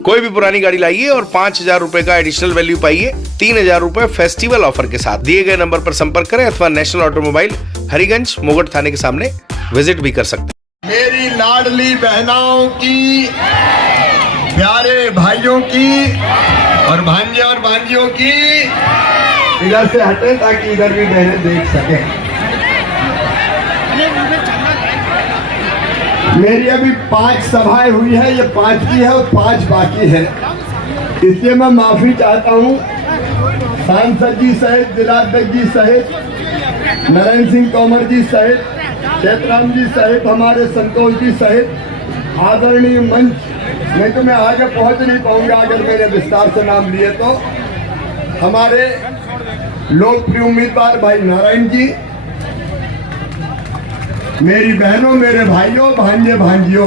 कोई भी पुरानी गाड़ी लाइए और 5,000 रुपए का एडिशनल वैल्यू पाइए 3,000 रुपए फेस्टिवल ऑफर के साथ। दिए गए नंबर पर संपर्क करें अथवा नेशनल ऑटोमोबाइल हरिगंज मोगट थाने के सामने विजिट भी कर सकते हैं। मेरी लाडली बहनों की, प्यारे भाइयों की और भांजे और भांजियों की, इधर से हटे ताकि इधर भी बहनें देख सकें। मेरी अभी 5 सभाएं हुई है, ये 5वीं है और 5 बाकी है, इसलिए मैं माफी चाहता हूँ सांसद जी सहित, जिलाध्यक्ष जी सहित, नरेंद्र सिंह तोमर जी सहित, क्षेत्राम जी सहित, हमारे संतोष जी सहित आदरणीय मंच। नहीं तो मैं आगे पहुंच नहीं पाऊंगा अगर मैंने विस्तार से नाम लिए तो। हमारे लोकप्रिय उम्मीदवार भाई नारायण जी, मेरी बहनों, मेरे भाइयों, भांजे भांजियों,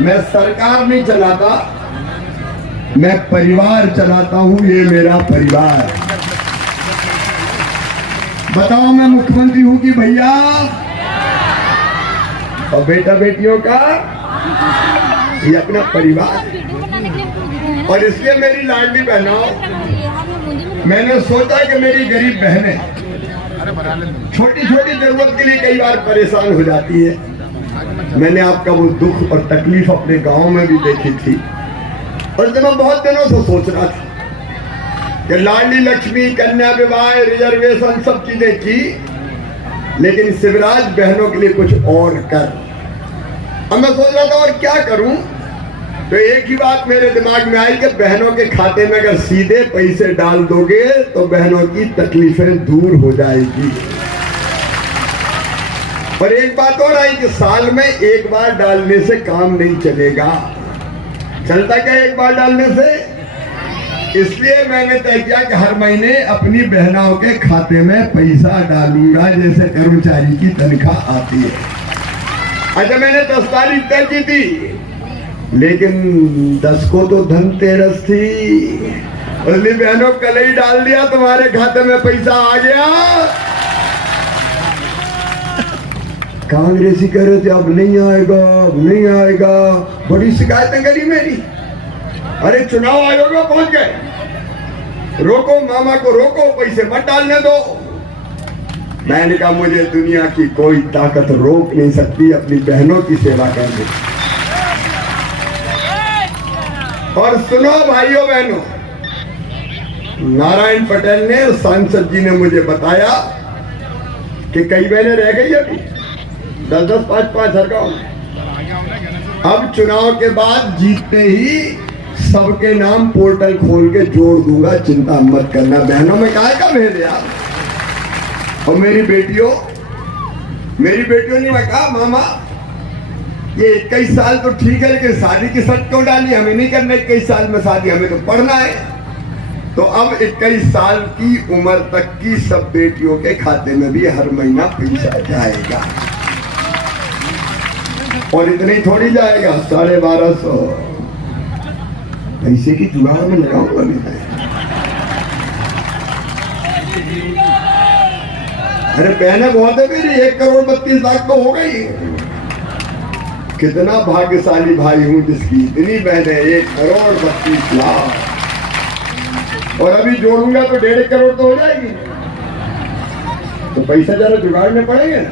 मैं सरकार नहीं चलाता, मैं परिवार चलाता हूं। ये मेरा परिवार। बताओ मैं मुख्यमंत्री हूं कि भैया? और बेटा बेटियों का ये अपना परिवार। और इसलिए मेरी लाडली बहनों, मैंने सोचा कि मेरी गरीब बहनें छोटी छोटी जरूरत के लिए कई बार परेशान हो जाती है। मैंने आपका वो दुख और तकलीफ अपने गांव में भी देखी थी, और जब मैं बहुत दिनों से सोच रहा था कि लाडली लक्ष्मी, कन्या विवाह, रिजर्वेशन सब चीजें की, लेकिन शिवराज बहनों के लिए कुछ और कर। अब मैं सोच रहा था और क्या करूं, तो एक ही बात मेरे दिमाग में आई कि बहनों के खाते में अगर सीधे पैसे डाल दोगे तो बहनों की तकलीफें दूर हो जाएगी। और एक बात और आई कि साल में एक बार डालने से काम नहीं चलेगा। चलता क्या एक बार डालने से? इसलिए मैंने तय किया कि हर महीने अपनी बहनों के खाते में पैसा डालूंगा, जैसे कर्मचारी की तनख्वाह आती है। अच्छा, मैंने 10 तारीख तय की थी, लेकिन 10 को तो धनतेरस थी, इसलिए बहनों कल ही डाल दिया, तुम्हारे खाते में पैसा आ गया। कांग्रेसी कह रहे थे अब नहीं आएगा, अब नहीं आएगा, बड़ी शिकायतें करी मेरी। अरे चुनाव आयोग में पहुंच गए, रोको मामा को, रोको, पैसे मत डालने दो। मैंने कहा मुझे दुनिया की कोई ताकत रोक नहीं सकती अपनी बहनों की सेवा करने। और सुनो भाइयों बहनों, नारायण पटेल ने, सांसद जी ने मुझे बताया कि कई बहनें रह गई अभी 10-10, 5-5 हर गांव में। अब चुनाव के बाद जीतते ही सबके नाम पोर्टल खोल के जोड़ दूंगा, चिंता मत करना। बहनों में काहे का भेद यार। और मेरी बेटियों ने मैं कहा मामा ये 21 साल तो ठीक है, लेकिन शादी की शर्त क्यों डाली? हमें नहीं करना 21 साल में शादी, हमें तो पढ़ना है। तो अब 21 साल की उम्र तक की सब बेटियों के खाते में भी हर महीना पैसा जाएगा। और इतने ही थोड़ी जाएगा, 1250 पैसे की जुगाड़ में लगाऊंगा मैं। अरे बहने बहुत है मेरी, 1,32,00,000 तो हो गई। कितना भाग्यशाली भाई हूं जिसकी इतनी बहनें, 1,32,00,000। और अभी जोड़ूंगा तो 1.5 करोड़ तो हो जाएगी। तो पैसा जरा जुगाड़ने पड़ेंगे ना।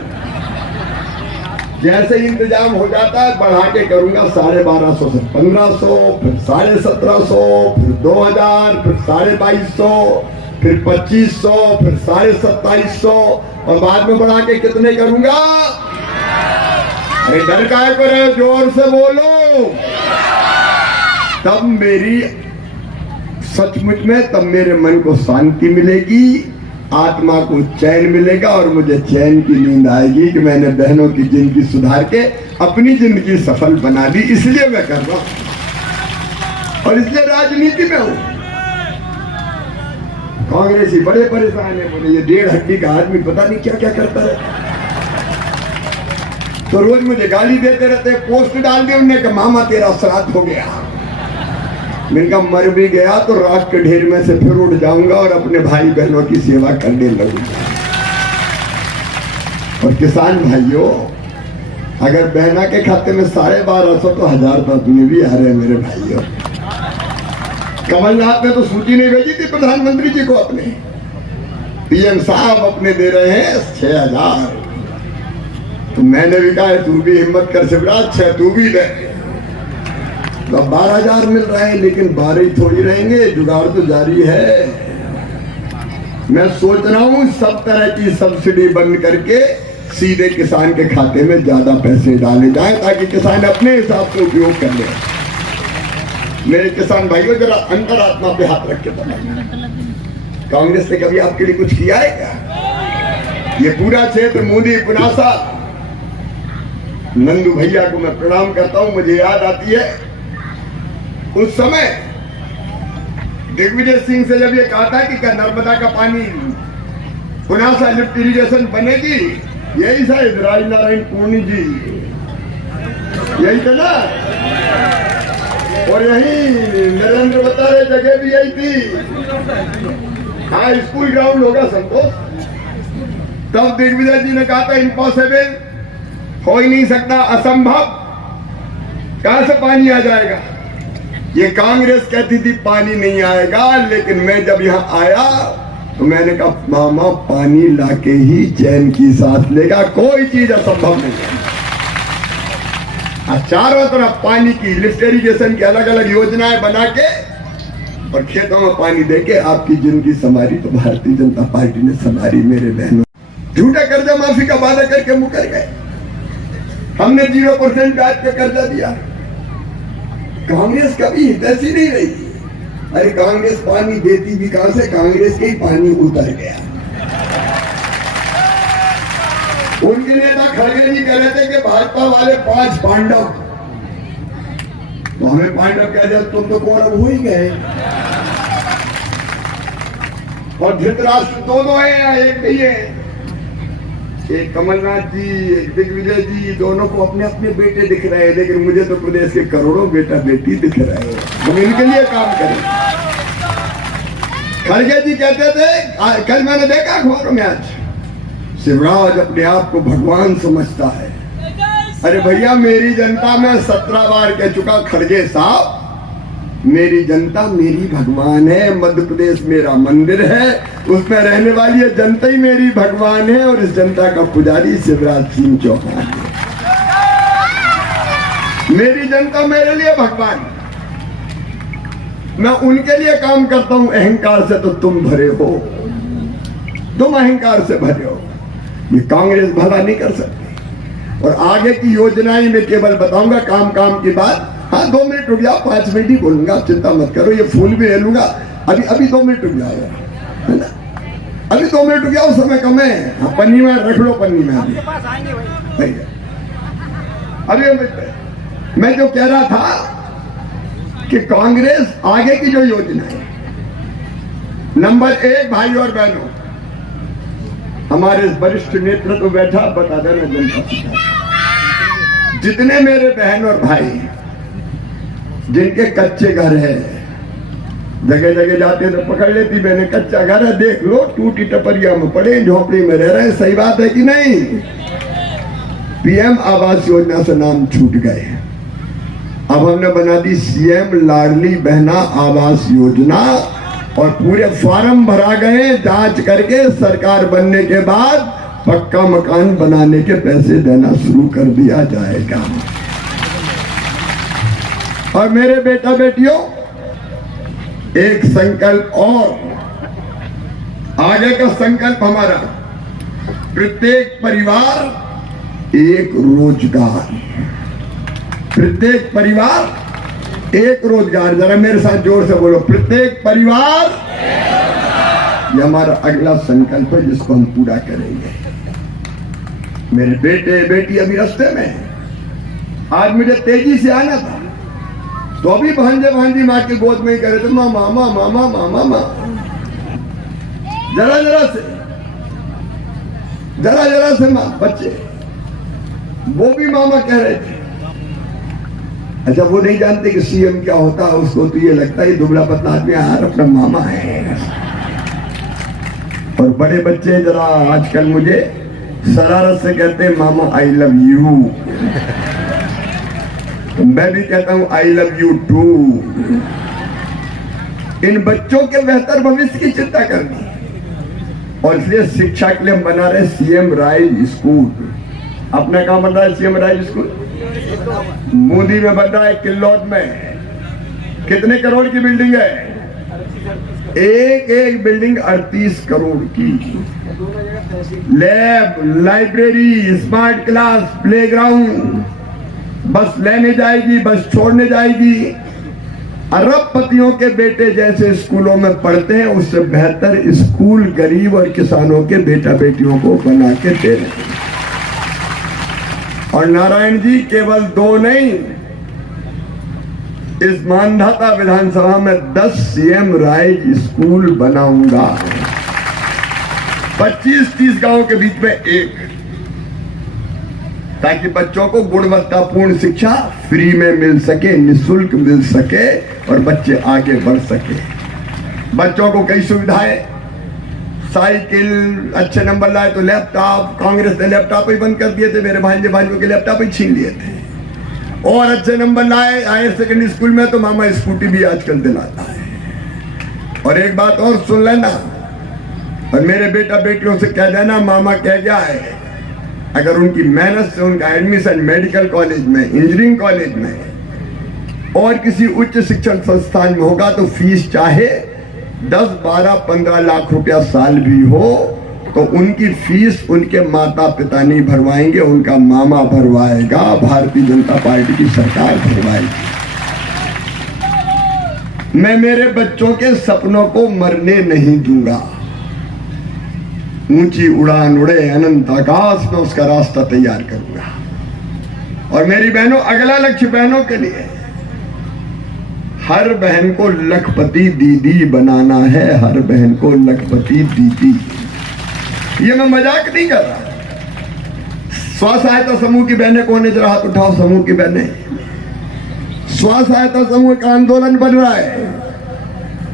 जैसे इंतजाम हो जाता है बढ़ा के करूंगा, 1250 से 1500, फिर 1750, फिर 2000, फिर 2250, फिर 2500, फिर 2750, और बाद में बढ़ा के कितने करूंगा? अरे डर काहे को रहे हो, जोर से बोलो। तब मेरी सचमुच में, तब मेरे मन को शांति मिलेगी, आत्मा को चैन मिलेगा, और मुझे चैन की नींद आएगी कि मैंने बहनों की जिंदगी सुधार के अपनी जिंदगी सफल बना दी। इसलिए मैं कर रहा हूं और इसलिए राजनीति में हूं। कांग्रेसी बड़े परेशान है, बोले ये 1.5 हड्डी का आदमी पता नहीं क्या क्या करता है। तो रोज मुझे गाली देते रहते, पोस्ट डाल दी उन्होंने कि मामा तेरा श्राद्ध हो गया। मैंने कहा मर भी गया तो राख के ढेर में से फिर उठ जाऊंगा और अपने भाई बहनों की सेवा करने लगूंगा। और किसान भाइयों, अगर बहना के खाते में 1250 तो 1000 तो अपने भी आ रहे हैं मेरे भाइयों। कमलनाथ ने तो सूची नहीं भेजी थी प्रधानमंत्री जी को अपने, पीएम साहब अपने दे रहे हैं 6000। तो मैंने भी कहा तू भी हिम्मत कर शिवराज, 6 तू भी दे। तो 12000 मिल रहा है, लेकिन 12 ही थोड़ी रहेंगे, जुगाड़ तो जारी है। मैं सोच रहा हूं सब तरह की सब्सिडी बंद करके सीधे किसान के खाते में ज्यादा पैसे डाले जाएं, ताकि किसान अपने हिसाब से उपयोग कर ले। मेरे किसान भाइयों, जरा अंतरात्मा पे हाथ रख के बताइए, कांग्रेस ने कभी आपके लिए कुछ किया है क्या? ये पूरा क्षेत्र मोदी पुनासा, नंदू भैया को मैं प्रणाम करता हूं। मुझे याद आती है उस समय दिग्विजय सिंह से जब ये कहा था कि नर्मदा का पानी पुनासा लिफ्ट इरिगेशन बनेगी, यही शायद राजनारायण पूर्णी जी, यही था ना, और यही नरेंद्र बता रहे जगह भी यही थी। हाँ, स्कूल ग्राउंड होगा संतोष। तब दिग्विजय जी ने कहा था इम्पॉसिबल, हो ही नहीं सकता, असंभव, कहां से पानी आ जाएगा। ये कांग्रेस कहती थी पानी नहीं आएगा, लेकिन मैं जब यहां आया तो मैंने कहा मामा पानी लाके ही चैन की सांस लेगा, कोई चीज असंभव नहीं है। चारों तरफ पानी की लिफ्ट इरिगेशन की अलग अलग योजनाएं बना के और खेतों में पानी देके आपकी जिंदगी संवारी तो भारतीय जनता पार्टी ने संवारी मेरे बहनों। झूठा कर्जा माफी का वादा करके मुकर गए। हमने 0% ब्याज पे कर्जा दिया। कांग्रेस कभी हितैषी नहीं रही। अरे कांग्रेस पानी देती भी कहां से, कांग्रेस के ही पानी उतर गया। उनके नेता खड़गे जी कह रहे थे कि भाजपा वाले 5 पांडव, तो हमें पांडव कह दिया, तुम तो कौरव हो ही गए। और धृतराष्ट्र 2 है या एक नहीं है। एक कमलनाथ जी, एक दिग्विजय जी, दोनों को अपने अपने बेटे दिख रहे हैं, लेकिन मुझे तो प्रदेश के करोड़ों बेटा बेटी दिख रहे हैं। हम इनके लिए काम करें। खड़गे जी कहते थे, कल मैंने देखा अखबारों में, आज शिवराज अपने आप को भगवान समझता है। अरे भैया, मेरी जनता में 17 बार कह चुका खड़गे साहब, मेरी जनता मेरी भगवान है। मध्य प्रदेश मेरा मंदिर है, उसमें रहने वाली ये जनता ही मेरी भगवान है, और इस जनता का पुजारी शिवराज सिंह चौहान है। मेरी जनता मेरे लिए भगवान, मैं उनके लिए काम करता हूं। अहंकार से तो तुम भरे हो, तुम अहंकार से भरे हो। ये कांग्रेस भला नहीं कर सकती। और आगे की योजनाएं मैं केवल बताऊंगा, काम काम की बात। हाँ, 2 मिनट रुक जाओ, 5 मिनट ही बोलूंगा, चिंता मत करो। ये फूल भी ले लूंगा, अभी 2 मिनट रुक जाओ, है ना, अभी 2 मिनट रुक जाओ, समय कम है। हाँ, पन्नी में रख लो, पन्नी में अभी मैं जो कह रहा था कि कांग्रेस आगे की जो योजना है, नंबर 1, भाई और बहनों, हमारे वरिष्ठ नेतृत्व बैठा, बता देना जनता, जितने मेरे बहन और भाई जिनके कच्चे घर है, जगह जगह जाते तो पकड़ लेती मैंने, कच्चा घर है, देख लो, टूटी टपरिया में पड़े, झोपड़ी में रह रहे हैं। सही बात है कि नहीं? पीएम आवास योजना से नाम छूट गए, अब हमने बना दी सीएम लाडली बहना आवास योजना, और पूरे फॉर्म भरा गए। जांच करके सरकार बनने के बाद पक्का मकान बनाने के पैसे देना शुरू कर दिया जाएगा। और मेरे बेटा बेटियों, एक संकल्प और, आगे का संकल्प हमारा, प्रत्येक परिवार एक रोजगार, प्रत्येक परिवार एक रोजगार। जरा मेरे साथ जोर से बोलो, प्रत्येक परिवार। ये हमारा अगला संकल्प है, जिसको हम पूरा करेंगे। मेरे बेटे बेटी अभी रास्ते में। आज मुझे तेजी से आना था, तो अभी भांजे भांजी माँ की गोद में ही करे थे, माँ मामा मामा मामा माँ, जरा जरा से माँ, बच्चे वो भी मामा कह रहे थे। अच्छा, वो नहीं जानते कि सीएम क्या होता है, उसको तो ये लगता है दुबला पतला आदमी यार अपना मामा है। और बड़े बच्चे जरा आजकल मुझे शरारत से कहते हैं मामा आई लव यू, तो मैं भी कहता हूं आई लव यू टू। इन बच्चों के बेहतर भविष्य की चिंता करनी, और इसलिए शिक्षा के लिए हम बना रहे सीएम राइज स्कूल। अपना कहां बन रहा है सीएम राइज स्कूल? बूंदी में बन रहा है, किल्लौत में। कितने करोड़ की बिल्डिंग है? एक एक बिल्डिंग 38 करोड़ की। Lab, library, smart class, playground, बस लेने जाएगी, बस छोड़ने जाएगी। अरबपतियों के बेटे जैसे स्कूलों में पढ़ते हैं, उससे बेहतर स्कूल गरीब और किसानों के बेटा बेटियों को बना के दे रहे हैं। और नारायण जी केवल 2 नहीं, इस मानधाता विधानसभा में 10 सीएम राइज स्कूल बनाऊंगा। 25-30 गांवों के बीच में एक, ताकि बच्चों को गुणवत्तापूर्ण शिक्षा फ्री में मिल सके, निःशुल्क मिल सके और बच्चे आगे बढ़ सके। बच्चों को कई सुविधाएं, साइकिल, अच्छे नंबर लाए तो लैपटॉप, कांग्रेस ने लैपटॉप ही बंद कर दिए थे, मेरे भाइयों के लैपटॉप ही छीन लिए थे। और अच्छे नंबर लाए हायर सेकेंडरी स्कूल में तो मामा स्कूटी भी आजकल दिलाता है। और एक बात और सुन लेना, और मेरे बेटा बेटियों से कह देना, मामा कह गया है, अगर उनकी मेहनत से उनका एडमिशन मेडिकल कॉलेज में, इंजीनियरिंग कॉलेज में और किसी उच्च शिक्षण संस्थान में होगा तो फीस चाहे 10, 12, 15 लाख रुपया साल भी हो, तो उनकी फीस उनके माता पिता नहीं भरवाएंगे, उनका मामा भरवाएगा, भारतीय जनता पार्टी की सरकार भरवाएगी। मैं मेरे बच्चों के सपनों को मरने नहीं दूंगा। ऊंची उड़ान उड़े अनंत आकाश में, उसका रास्ता तैयार करूंगा। और मेरी बहनों, अगला लक्ष्य बहनों के लिए, हर बहन को लखपति दीदी बनाना है। हर बहन को लखपति दीदी, ये मैं मजाक नहीं कर रहा। स्व सहायता समूह की बहनें कौन है? जरा हाथ उठाओ। समूह की बहनें, स्व सहायता समूह का आंदोलन बन रहा है।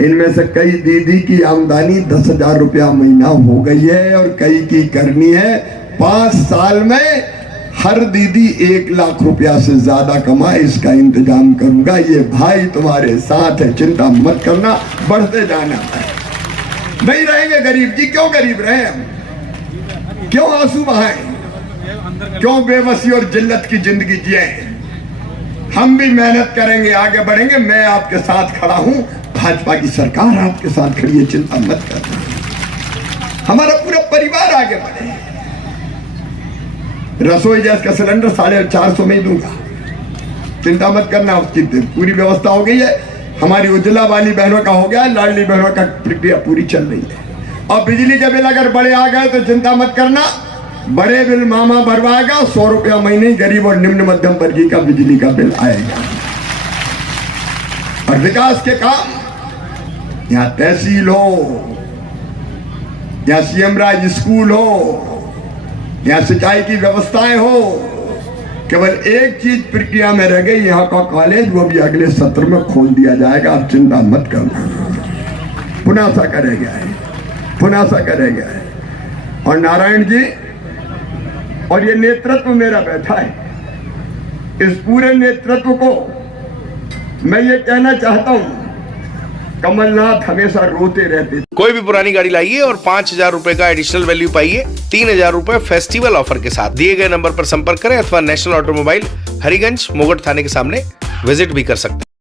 इनमें से कई दीदी की आमदनी 10,000 रुपया महीना हो गई है, और कई की करनी है 5 साल में हर दीदी 1 लाख रुपया से ज्यादा कमाए, इसका इंतजाम करूंगा। ये भाई तुम्हारे साथ है, चिंता मत करना, बढ़ते जाना है। नहीं रहेंगे गरीब जी। क्यों गरीब रहे हम? क्यों आंसू बहाएं? क्यों बेबसी और जिल्लत की जिंदगी जिए? हम भी मेहनत करेंगे, आगे बढ़ेंगे। मैं आपके साथ खड़ा हूं, भाजपा की सरकार आपके साथ खड़ी है, चिंता मत करना। हमारा पूरा परिवार आगे बढ़े। रसोई गैस का सिलेंडर 450 में ही दूंगा, चिंता मत करना, उसकी पूरी व्यवस्था हो गई है। हमारी उज्ज्वला वाली बहनों का हो गया, लाडली बहनों का प्रक्रिया पूरी चल रही है। और बिजली के बिल अगर बड़े आ गए तो चिंता मत करना, बड़े बिल मामा भरवाएगा। 100 रुपया महीने गरीब और निम्न मध्यम वर्गीय का बिजली का बिल आएगा। और विकास के काम, यहाँ तहसील हो, यहाँ सीएम राज स्कूल हो, यहाँ सिंचाई की व्यवस्थाएं हो, केवल एक चीज प्रक्रिया में रह गई, यहाँ का कॉलेज, वो भी अगले सत्र में खोल दिया जाएगा। आप चिंता मत करना, पुनः सा करेगा, पुनः सा करेगा। और नारायण जी, और ये नेतृत्व मेरा बैठा है, इस पूरे नेतृत्व को मैं ये कहना चाहता हूं, कमलनाथ हमेशा रोते रहते। कोई भी पुरानी गाड़ी लाइए और 5,000 रुपए का एडिशनल वैल्यू पाइए 3,000 रुपए फेस्टिवल ऑफर के साथ। दिए गए नंबर पर संपर्क करें अथवा नेशनल ऑटोमोबाइल हरिगंज मोगट थाने के सामने विजिट भी कर सकते हैं।